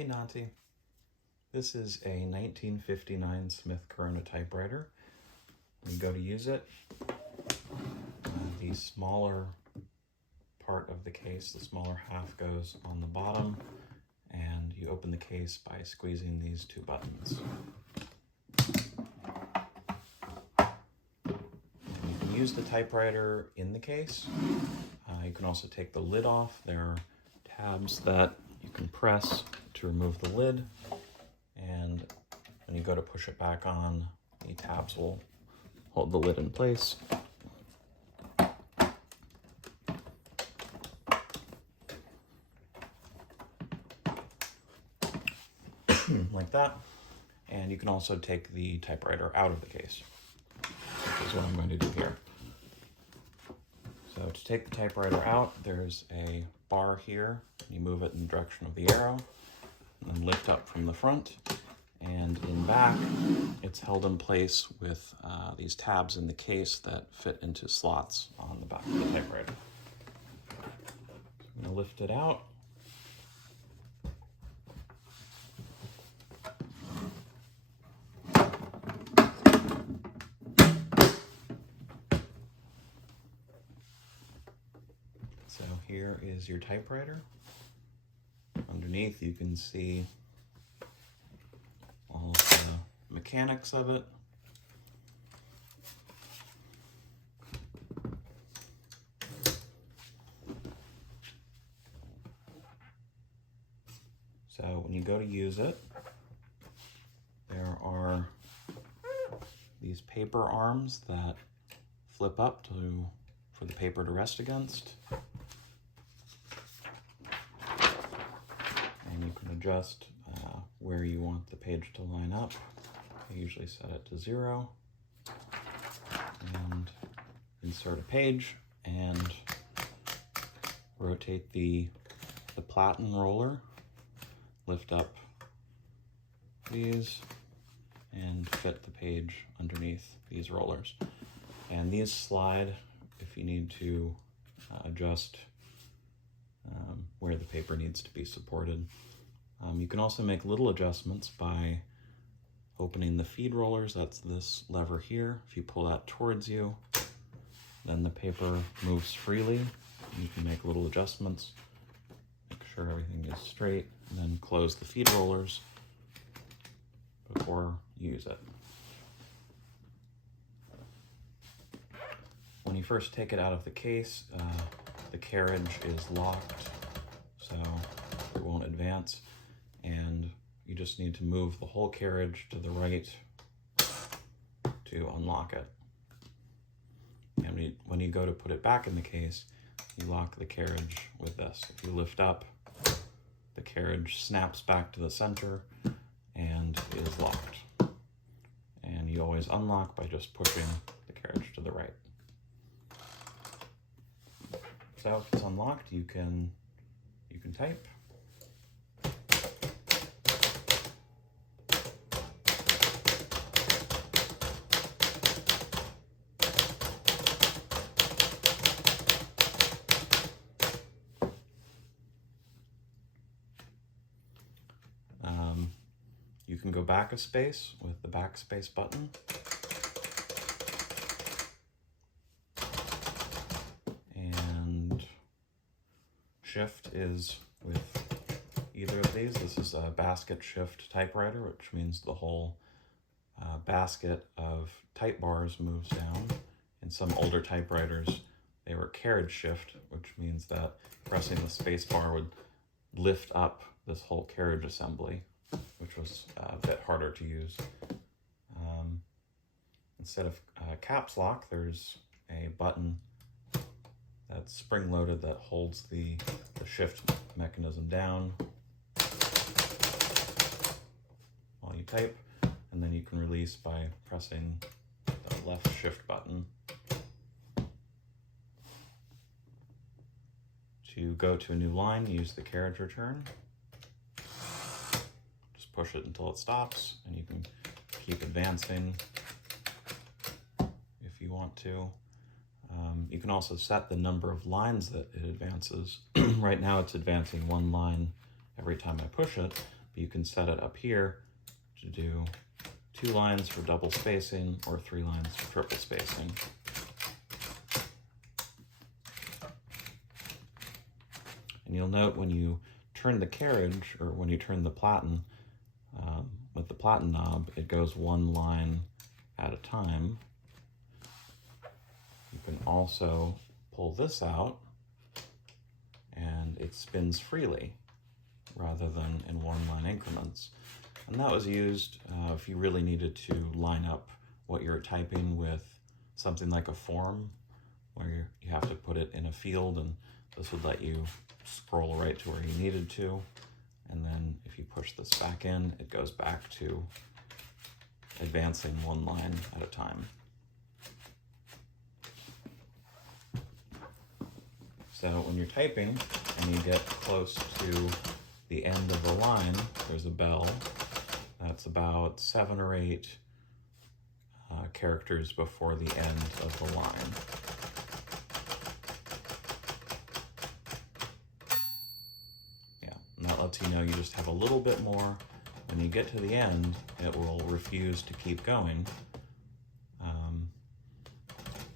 Hey Nanti, this is a 1959 Smith Corona typewriter. When you go to use it, the smaller part of the case, the smaller half, goes on the bottom, and you open the case by squeezing these two buttons. You can use the typewriter in the case. You can also take the lid off. There are tabs that you can press to remove the lid, and when you go to push it back on, the tabs will hold the lid in place. Like that. And you can also take the typewriter out of the case, which is what I'm going to do here. So to take the typewriter out, there's a bar here. You move it in the direction of the arrow, and then lift up from the front. And in back, it's held in place with these tabs in the case that fit into slots on the back of the typewriter. So I'm going to lift it out. So here is your typewriter. Underneath you can see all the mechanics of it. So when you go to use it, there are these paper arms that flip up for the paper to rest against. And you can adjust where you want the page to line up. I usually set it to 0. And insert a page and rotate the platen roller. Lift up these and fit the page underneath these rollers. And these slide if you need to adjust where the paper needs to be supported. You can also make little adjustments by opening the feed rollers. That's this lever here. If you pull that towards you, then the paper moves freely. You can make little adjustments, make sure everything is straight, and then close the feed rollers before you use it. When you first take it out of the case, the carriage is locked, so it won't advance, and you just need to move the whole carriage to the right to unlock it. And when you go to put it back in the case, you lock the carriage with this. If you lift up, the carriage snaps back to the center and is locked. And you always unlock by just pushing the carriage to the right. So if it's unlocked, you can type. You can go back a space with the backspace button. And shift is with either of these. This is a basket shift typewriter, which means the whole basket of type bars moves down. In some older typewriters, they were carriage shift, which means that pressing the space bar would lift up this whole carriage assembly, which was a bit harder to use. Instead of caps lock, there's a button that's spring-loaded that holds the shift mechanism down while you type, and then you can release by pressing the left shift button. To go to a new line, use the carriage return. Just push it until it stops, and you can keep advancing if you want to. You can also set the number of lines that it advances. Right now it's advancing one line every time I push it, But you can set it up here to do 2 lines for double spacing or 3 lines for triple spacing. And you'll note when you turn the carriage, or when you turn the platen, with the platen knob, it goes 1 line at a time. You can also pull this out and it spins freely rather than in 1-line increments. And that was used if you really needed to line up what you're typing with something like a form, where you have to put it in a field, and this would let you scroll right to where you needed to. And then if you push this back in, it goes back to advancing 1 line at a time. So when you're typing and you get close to the end of the line, there's a bell. That's about 7 or 8 characters before the end of the line. Yeah, and that lets you know you just have a little bit more. When you get to the end, it will refuse to keep going.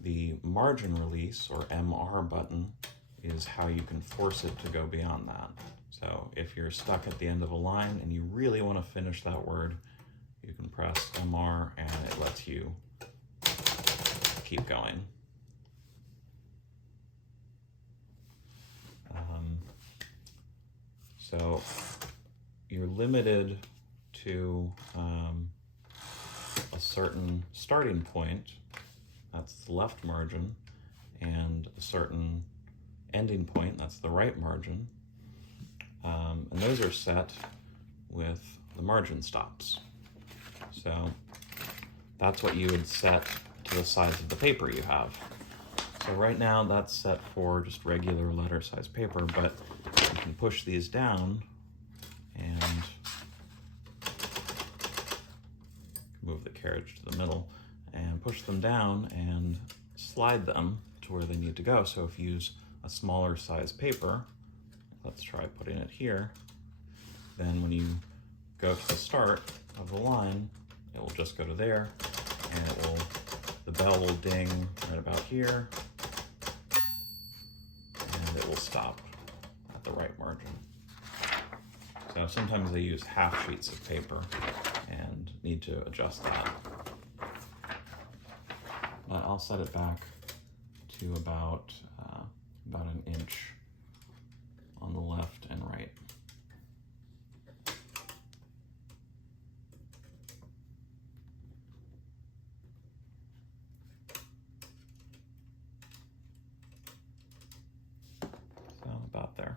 The margin release, or MR button, is how you can force it to go beyond that. So if you're stuck at the end of a line and you really want to finish that word, you can press MR and it lets you keep going. So you're limited to a certain starting point, that's the left margin, and a certain ending point, that's the right margin. And those are set with the margin stops. So that's what you would set to the size of the paper you have. So right now that's set for just regular letter size paper, but you can push these down and move the carriage to the middle and push them down and slide them to where they need to go. So if you use a smaller size paper, let's try putting it here, then when you go to the start of the line, it will just go to there, and the bell will ding right about here, and it will stop at the right margin. So sometimes they use half sheets of paper and need to adjust that. But I'll set it back to about an inch on the left and right. So about there.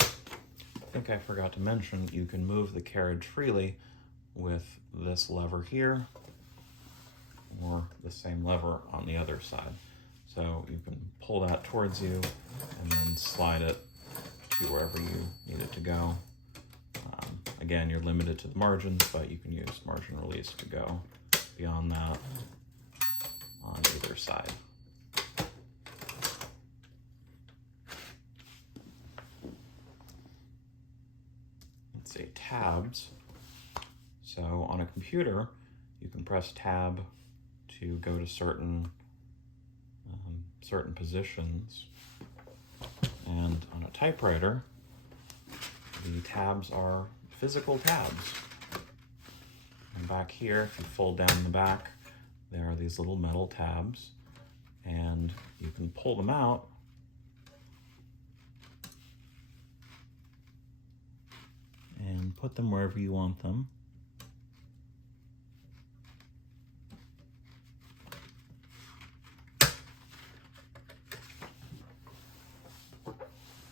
I think I forgot to mention, you can move the carriage freely with this lever here, or the same lever on the other side. So you can pull that towards you and then slide it to wherever you need it to go. Again, you're limited to the margins, but you can use margin release to go beyond that on either side. Let's say tabs. So on a computer, you can press tab to go to certain positions, and on a typewriter, the tabs are physical tabs. And back here, if you fold down the back, there are these little metal tabs, and you can pull them out and put them wherever you want them.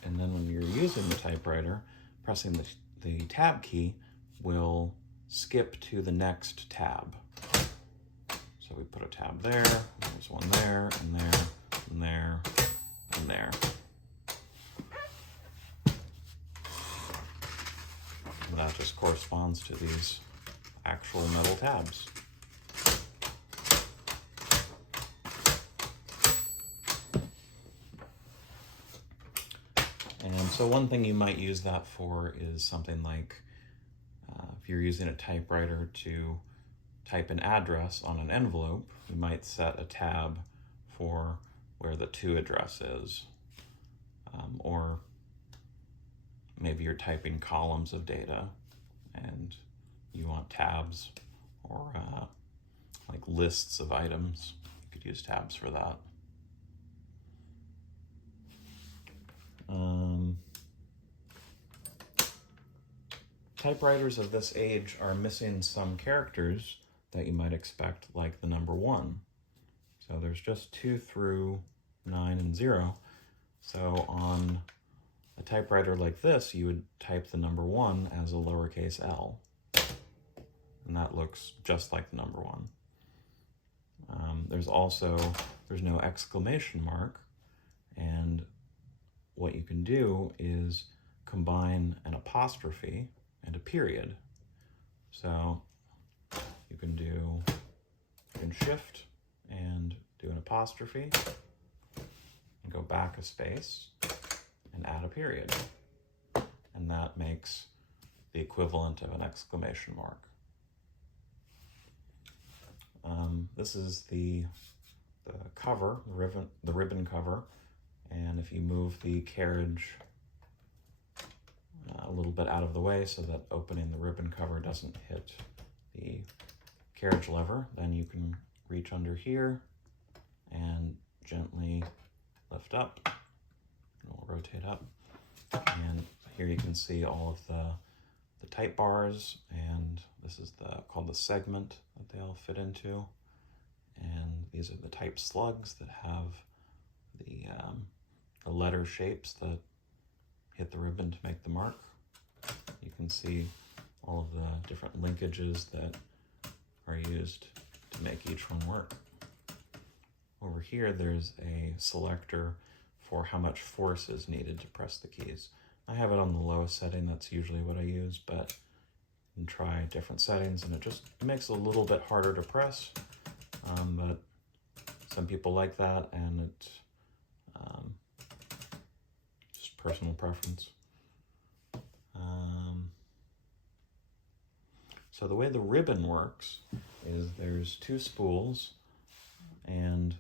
And then when you're using the typewriter, pressing the tab key will skip to the next tab. So we put a tab there, there's one there, and there, and there, and there. And that just corresponds to these actual metal tabs. So one thing you might use that for is something like if you're using a typewriter to type an address on an envelope, you might set a tab for where the to address is. Or maybe you're typing columns of data and you want tabs or like lists of items. You could use tabs for that. Typewriters of this age are missing some characters that you might expect, like the number 1. So there's just 2 through 9 and 0. So on a typewriter like this, you would type the number 1 as a lowercase l. And that looks just like the number 1. There's no exclamation mark. And what you can do is combine an apostrophe and a period. So you can shift and do an apostrophe and go back a space and add a period. And that makes the equivalent of an exclamation mark. This is the cover, the ribbon cover. And if you move the carriage a little bit out of the way so that opening the ribbon cover doesn't hit the carriage lever, then you can reach under here and gently lift up. And we'll rotate up. And here you can see all of the type bars, and this is called the segment that they all fit into. And these are the type slugs that have the letter shapes that hit the ribbon to make the mark. You can see all of the different linkages that are used to make each one work. Over here, there's a selector for how much force is needed to press the keys. I have it on the lowest setting, that's usually what I use, but you can try different settings and it makes it a little bit harder to press, but some people like that, and it's just personal preference. So the way the ribbon works is there's 2 spools, and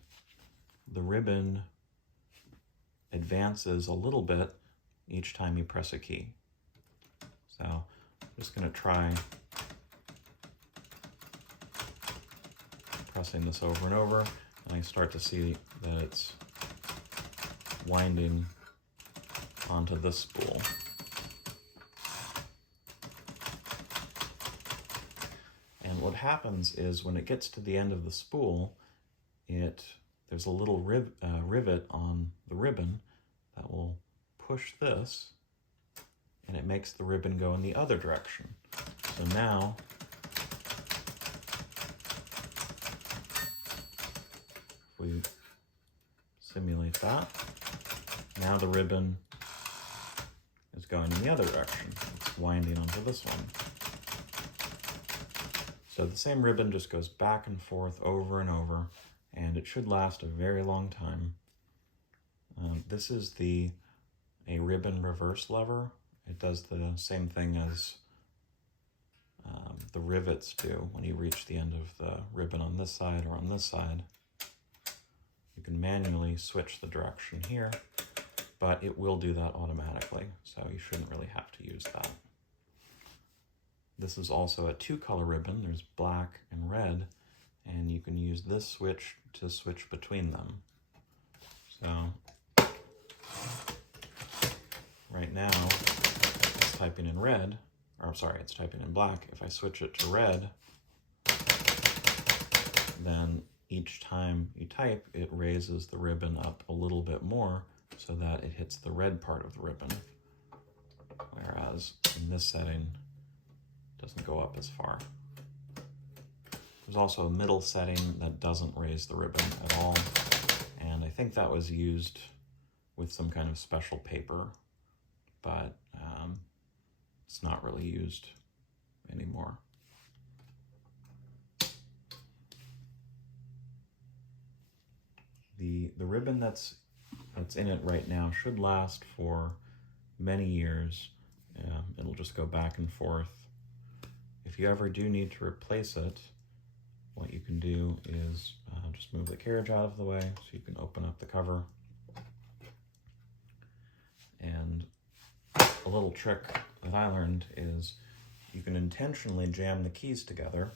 the ribbon advances a little bit each time you press a key. So I'm just going to try pressing this over and over, and I start to see that it's winding onto this spool. And what happens is when it gets to the end of the spool, there's a little rivet on the ribbon that will push this, and it makes the ribbon go in the other direction. So now, if we simulate that, now the ribbon is going in the other direction. It's winding onto this one. So the same ribbon just goes back and forth over and over, and it should last a very long time. This is a ribbon reverse lever. It does the same thing as the rivets do when you reach the end of the ribbon on this side or on this side. You can manually switch the direction here, but it will do that automatically, so you shouldn't really have to use that. This is also a 2-color ribbon. There's black and red, and you can use this switch to switch between them. So right now it's typing in red, or I'm sorry, it's typing in black. If I switch it to red, then each time you type, it raises the ribbon up a little bit more so that it hits the red part of the ribbon. Whereas in this setting, it doesn't go up as far. There's also a middle setting that doesn't raise the ribbon at all, and I think that was used with some kind of special paper, but it's not really used anymore. The ribbon that's in it right now should last for many years. It'll just go back and forth. If you ever do need to replace it, what you can do is just move the carriage out of the way so you can open up the cover. And a little trick that I learned is you can intentionally jam the keys together,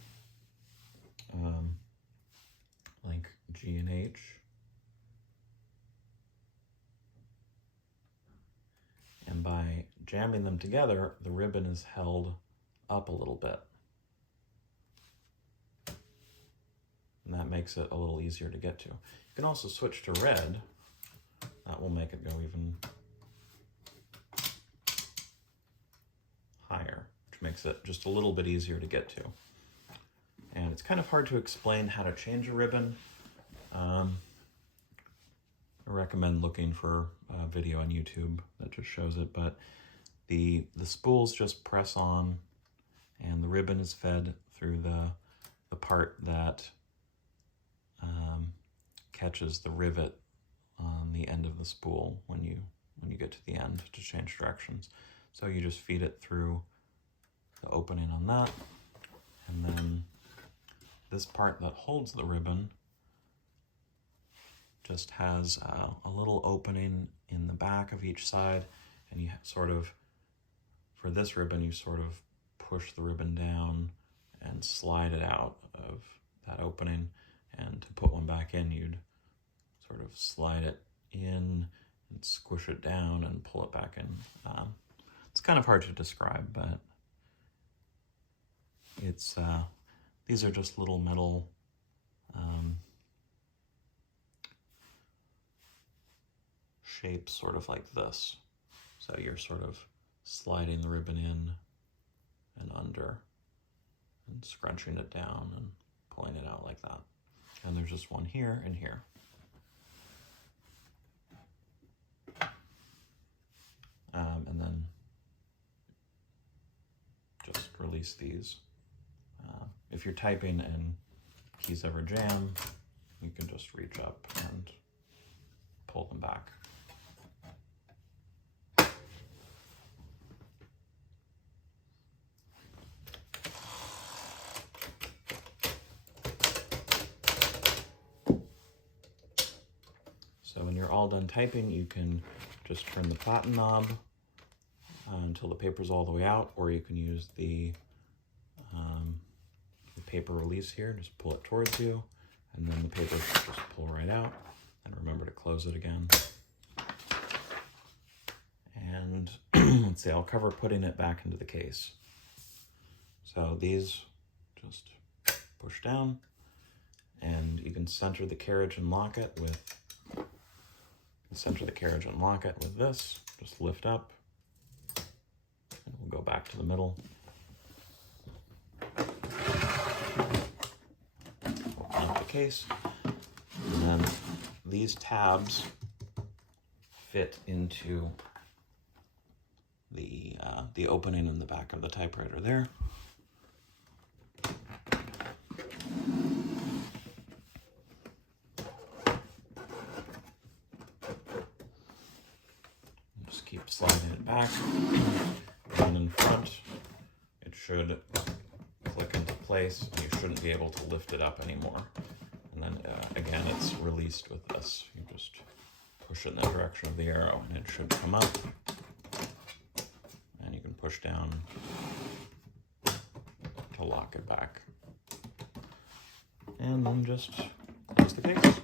like G and H. And by jamming them together, the ribbon is held up a little bit. And that makes it a little easier to get to. You can also switch to red. That will make it go even higher, which makes it just a little bit easier to get to. And it's kind of hard to explain how to change a ribbon. I recommend looking for a video on YouTube that just shows it, but the spools just press on and the ribbon is fed through the part that catches the rivet on the end of the spool when you get to the end to change directions. So you just feed it through the opening on that, and then this part that holds the ribbon just has a little opening in the back of each side, and you sort of, for this ribbon, you sort of push the ribbon down and slide it out of that opening, and to put one back in, you'd sort of slide it in and squish it down and pull it back in. It's kind of hard to describe, but it's these are just little metal shapes, sort of like this. So you're sort of sliding the ribbon in and under and scrunching it down and pulling it out like that. And there's just one here and here. And then just release these. If you're typing and keys ever jam, you can just reach up and pull them back. So when you're all done typing, you can just turn the platen knob until the paper's all the way out, or you can use the paper release here. Just pull it towards you, and then the paper just pull right out, and remember to close it again. And let's see, I'll cover putting it back into the case. So these just push down, and you can center the carriage and lock it with this. Just lift up, and we'll go back to the middle. Open up the case, and then these tabs fit into the opening in the back of the typewriter there. Just keep sliding it back, and in front it should click into place, and you shouldn't be able to lift it up anymore. And then again, it's released with this. You just push it in the direction of the arrow, and it should come up. And you can push down to lock it back. And then just close the case.